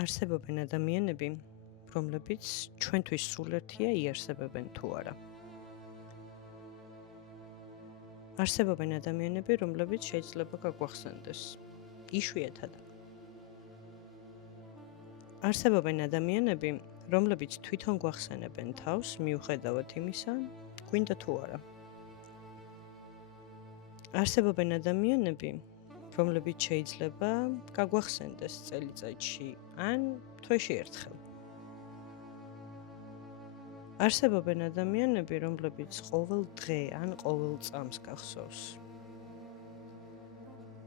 არსებობენ ადამიანები, რომლებიც ჩვენთვის სულერთია იარსებებენ თუ არა. არსებობენ ადამიანები, რომლებიც შეიძლება გაგვახსენდეს. იშვიათად. არსებობენ ადამიანები, რომლებიც თვითონ გვახსენებენ თავს, მიუხედავად იმისა, გვინდა თუ არა. არსებობენ ადამიანები, რომლებიც შეიძლება გაგვახსენდეს წელიწადში ან თვეში ერთხელ. არსებობენ ადამიანები, რომლებიც ყოველ დღე ან ყოველ წამს გახსოვს.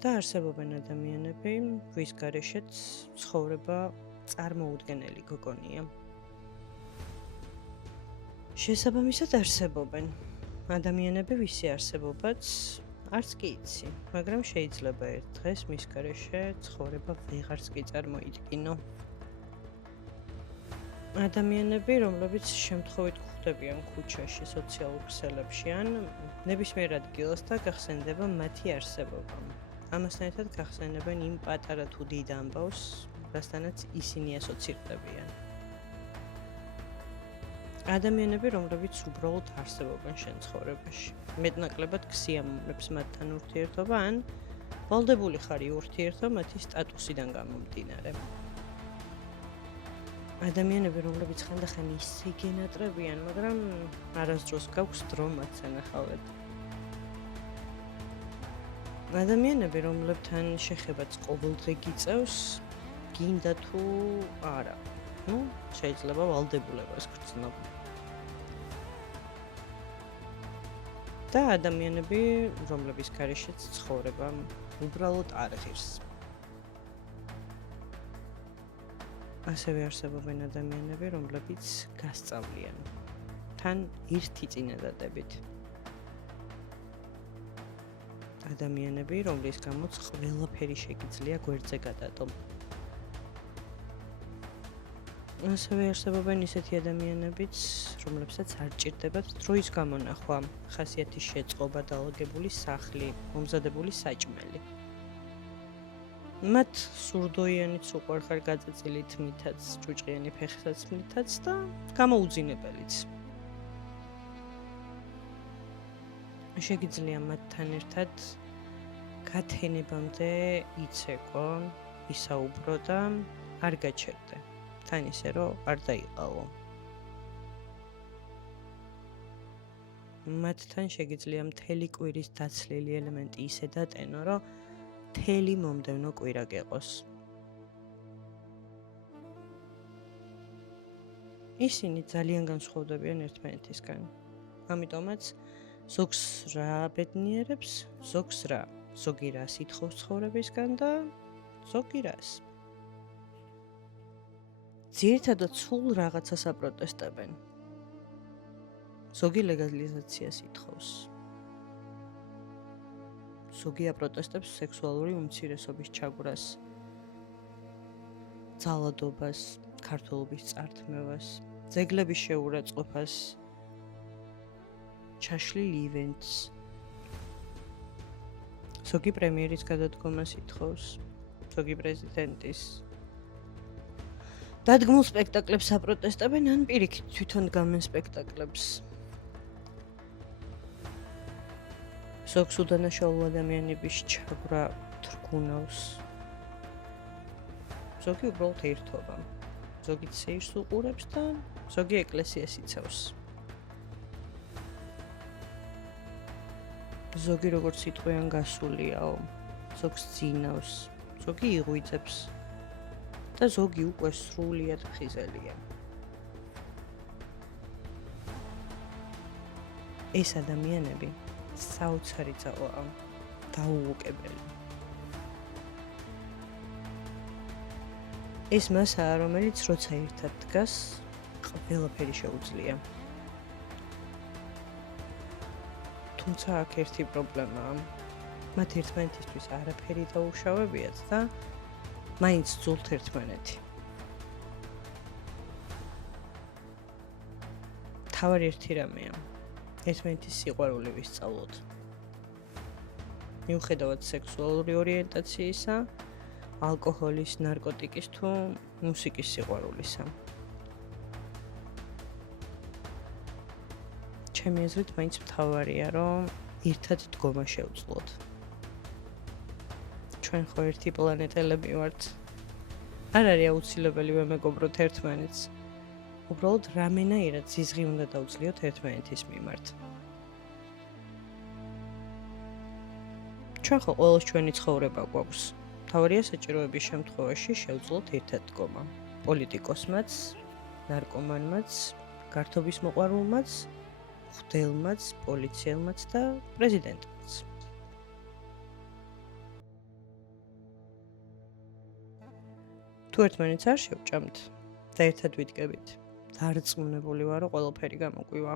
და არსებობენ ადამიანები, ვის გარეშეც ცხოვრება წარმოუდგენელი გოგონია. შესაბამისად არსებობენ ადამიანები, ვისი არსებობაც არც კი იცი, მაგრამ შეიძლება ერთ დღეს მის გარეშე ცხოვრება ვეღარც კი წარმოიდგინო. ადამიანები, რომლებიც შემთხვევით გვხვდებიან ქუჩაში, სოციალურ ქსელებში ან ნებისმიერ ადგილას და გახსენდება მათი არსებობა. ამასთან ერთად გახსენებენ იმ პატარა თუ დიდ ამბავს, რასთანაც ისინი ასოცირდებიან. ადამიანები, რომლებიც უბრალოდ არსებობენ შენ ცხოვრებაში. მეტნაკლებად ქსიამოვნებს მათთან ურთიერთობა ან ვალდებული ხარ ურთიერთობა მათი სტატუსიდან გამომდინარე. ადამიანები, რომლებიც ხანდახან ისე გენატრებიან, მაგრამ არასდროს გაქვს დრო მათ სანახავად. ადამიანები, რომლებთან შეხებაც ყოველდღე გიწევს, გინდა თუ არა. შეიძლება ვალდებულებას გრძნობ. და ადამიანები, რომლების გარეშეც ცხოვრება უბრალოდ არ ღირს. ასევე არსებობენ ადამიანები, რომლებიც გასწავლიან თან ერთი წინადადებით. ადამიანები, რომლის გამოც ყველაფერი შეგიძლია გვერდზე გადადო. ასევე არსებობენ ისეთი ადამიანებიც, რომლებსაც არ ჭირდებათ დროის გამონახვა, ხასიათის შეწყობა, დაალაგებული სახლი, მომზადებული საჭმელი. მათ სურდოიანიც უყვარხარ გაწაწილი თმითაც, ჭუჭყიანი ფეხსაცმლითაც და გამოუძინებელიც. შეგიძლია მათთან ერთად გათენებამდე იცეკო, ისაუბრო და არ გაჩერდე. თან ისე რომ არ დაიყავო. მათთან შეგიძლია მთელი კვირის დაცლილი ელემენტი ისე დატენო, რომ მთელი მომდევნო კვირა გეყოს. ისინი ძალიან განსხვავდებიან ერთმანეთისგან. ამიტომაც ზოგს რა აბედნიერებს, ზოგს რა. ზოგი რას ითხოვს ცხოვრებისგან და ზოგი რას. ძირითადად სულ რაღაცას აპროტესტებენ. ზოგი ლეგალიზაციას ითხოვს. ზოგი აპროტესტებს სექსუალური უმცირესობის ჩაგვრას, ძალადობას, ქართველობის წართმევას, ძეგლების შეურაცხყოფას, ჩაშლილ ივენტს. ზოგი პრემიერის გადადგომას ითხოვს, ზოგი პრეზიდენტის. დადგმულ სპექტაკლებს აპროტესტებენ ან პირიქით თვითონ გამენ სპექტაკლებს. ზოგს უდანაშაულო ადამიანების ჩაგვრა თრგუნავს. ზოგი უბრალოდ ერთობა. ზოგი ცეირს უყურებს და ზოგი ეკლესიას იცავს. ზოგი როგორც სიტყვიან გასულიაო, ზოგს ძინავს, ზოგი იღვიძებს და ზოგი უკვე სრულიად ფხიზელია. ეს ადამიანები საოცარი ძალაა, დაუუკებელი. ეს მასაა, რომელიც როცა ერთად დგას, ყველაფერი შეუძლია. თუმცა აქ ერთი პრობლემაა. მათ ერთმანეთისთვის არაფერი დაუშავებიათ და მაინც ძულთ ერთმანეთი. თავარი ერთი რამეა. ერთმანეთის სიყვარული ვისწავლოთ. მიუხედავად სექსუალური ორიენტაციისა, ალკოჰოლის, ნარკოტიკის თუ მუსიკის სიყვარულისა. ჩემი აზრით მაინც მთავარია, რომ ერთად დგომა შევძლოთ. ჩვენ ხო ერთი პლანეტელები ვართ. არ არის აუცილებელი ვემეგობროთ ერთმანეთს. უბრალოდ რამენაირად ზიზღი უნდა დავძლიოთ ერთმანეთის მიმართ. ჩვენ ხო ყოველს ჩვენი ცხოვრება გვაქვს. მთავარია საჭიროების შემთხვევაში შევძლოთ ერთად დგომა. პოლიტიკოსმაც, ნარკომანმაც, გართობის მოყვარულმაც, ხდელმაც, პოლიციელმაც და პრეზიდენტმაც. თუ ერთმანეთს არ შევჭამთ და ერთად ვიდგებით, დარწმუნებული ვარ, რომ ყველაფერი გამოგვივა.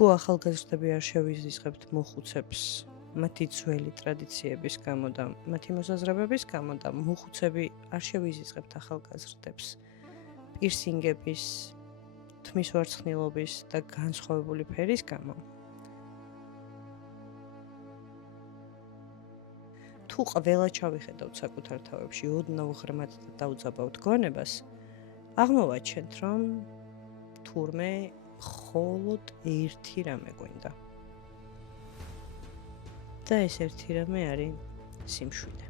თუ ახალგაზრდები არ შევიზისხებთ მოხუცებს, მათი ძველი ტრადიციების გამო და მათი მოსაზრებების გამო და მოხუცები არ შევიზისხებთ ახალგაზრდებს, პირსინგების, თმის ვარცხნილობის და განსხვავებული ფერის გამო. თუ ყველა ჩავიხედავთ საკუთარ თავებში ოდნავ ღრმად და დავძაბავთ გონებას, აღმოვაჩენთ, რომ თურმე მხოლოდ ერთი რამე გვინდა. და ეს ერთი რამე არის სიმშვიდე.